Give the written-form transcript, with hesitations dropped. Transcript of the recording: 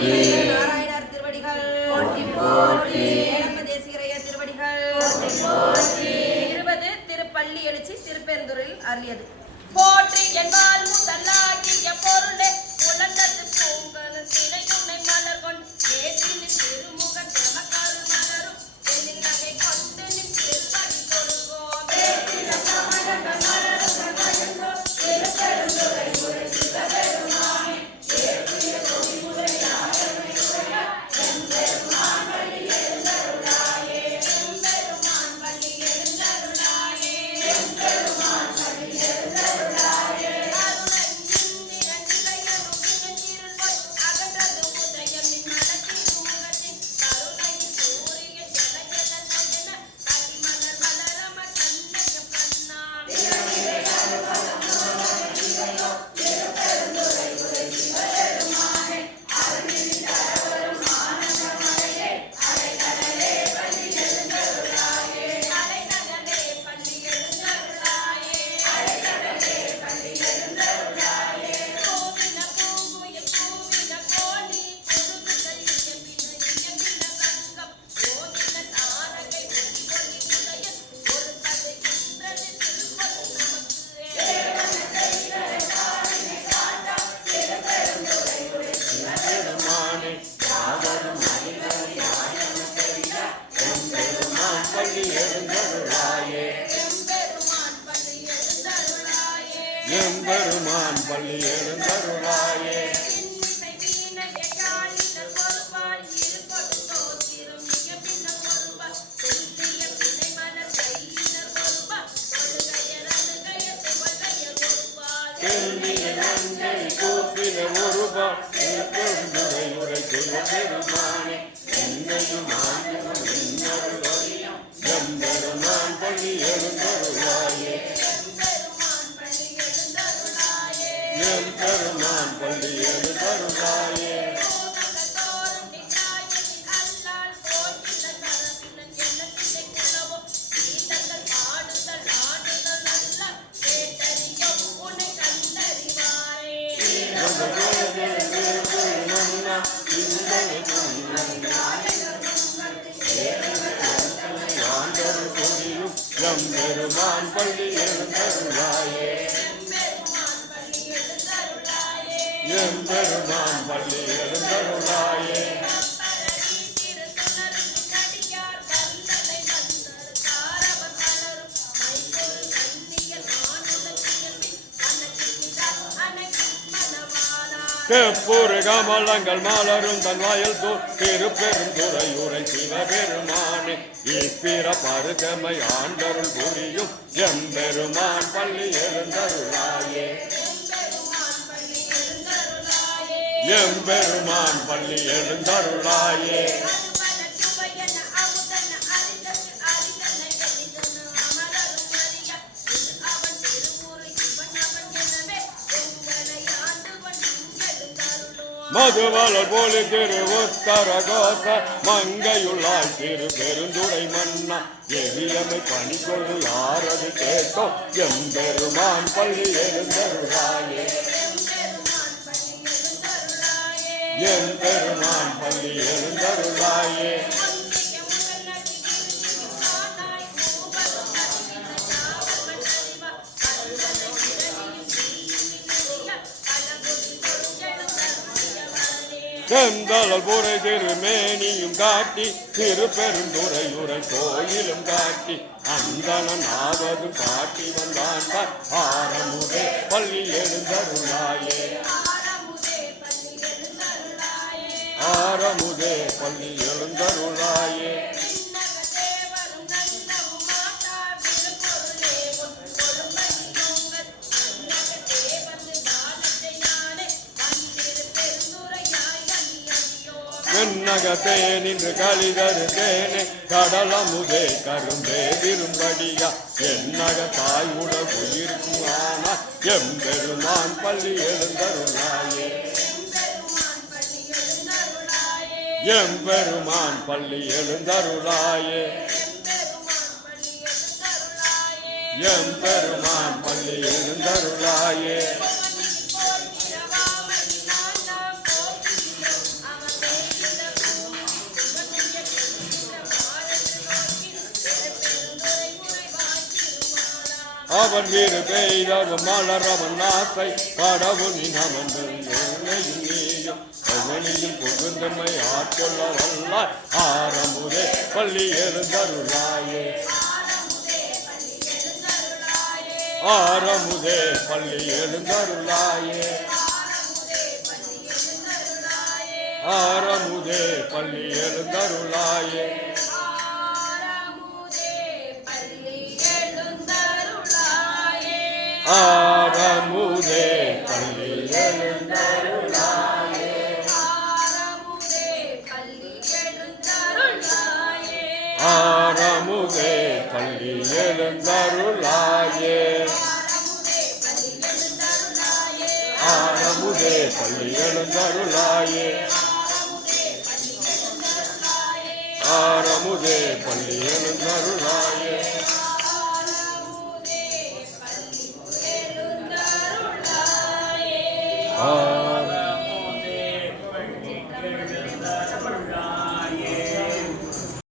நாராயணர் திருவடிகள் தேசிகரைய திருவடிகள் 20 திருப்பள்ளி எழுச்சி திருப்பெருந்துறையில் அருளியது. போற்றி என்பால் முதலாகிய பொருளே உலகத்து பூங்கல் திரையுனை மலர் கொண்டு ஏற்றினின் திருமுகன் எமக்கால் மலரும் எண்ணில் நகை கொண்டு நின் திருப்படி கொள்வோம். எம்பெருமான் பள்ளி எழுந்தருளாயே. எம்பெருமான் பள்ளி எழுந்தருளாயே. எம்பெருமான் பள்ளி எழுந்தருளாயே. எம்பெருமான் பள்ளி எழுந்தருளாயே. எம்பெருமான் பள்ளி எழுந்தருளாயே. செப்புரு கமலங்கள் மலரும் தன் வயல் திருப்பெருந்துறையூரை சிவபெருமானே இப்பிற பருகமை ஆண்டருள் புரியும் எம்பெருமான் பள்ளி எழுந்தருளாயே. எம்பெருமான் பள்ளி எழுந்தருளாயே. மதுவலர் போலி திருவுத்தர கோச மங்கையுள்ளாய் திரு பெருந்துரை மன்னா எரியமை பணி கொண்டு யாரது கேட்டோ எம்பெருமான் பள்ளி எழுந்தருளாயே. எம்பெருமான் பள்ளி எழுந்தருளாயே. செந்தளல் புரை திருமேனியும் காட்டி திருப்பெருந்துறையுரை கோயிலும் காட்டி அந்தனாவது காட்டி வந்தான் ஆரமுதே பள்ளி எழுந்தருளாயே. ஆரமுதே பள்ளி எழுந்தருளாயே. வெண்ணகத்தே நின்று கலிதரு தேனே கடலமுதே கரும்பே விரும்படியா என்னக தாய் உடல் உயிர்க்கும் ஆனா எம்பெருமான் பள்ளி எழுந்தருளாயே. எம்பெருமான் பள்ளி எழுந்தருளாயே. எம்பெருமான் பள்ளி எழுந்தருளாயே. அவன் வீடு பெய்தது மலர் அவன் ஆசை கடவுளின் அமர்ந்தது நீயும் அவனியில் புகுந்தமை ஆட்கொள்ள வல்லாய் ஆரமுதே பள்ளி எழுந்தருளாயே ஆரமுதே பள்ளி எழுந்தருளாயே ஆரமுதே பள்ளி எழுந்தருளாயே ஆரமுதே பள்ளி எழுந்தருளாயே ஆரமுதே பள்ளி எழுந்தருளாயே ஆரமுதே பள்ளி எழுந்தருளாயே ஆரமுதே பள்ளி எழுந்தருளாயே ஆ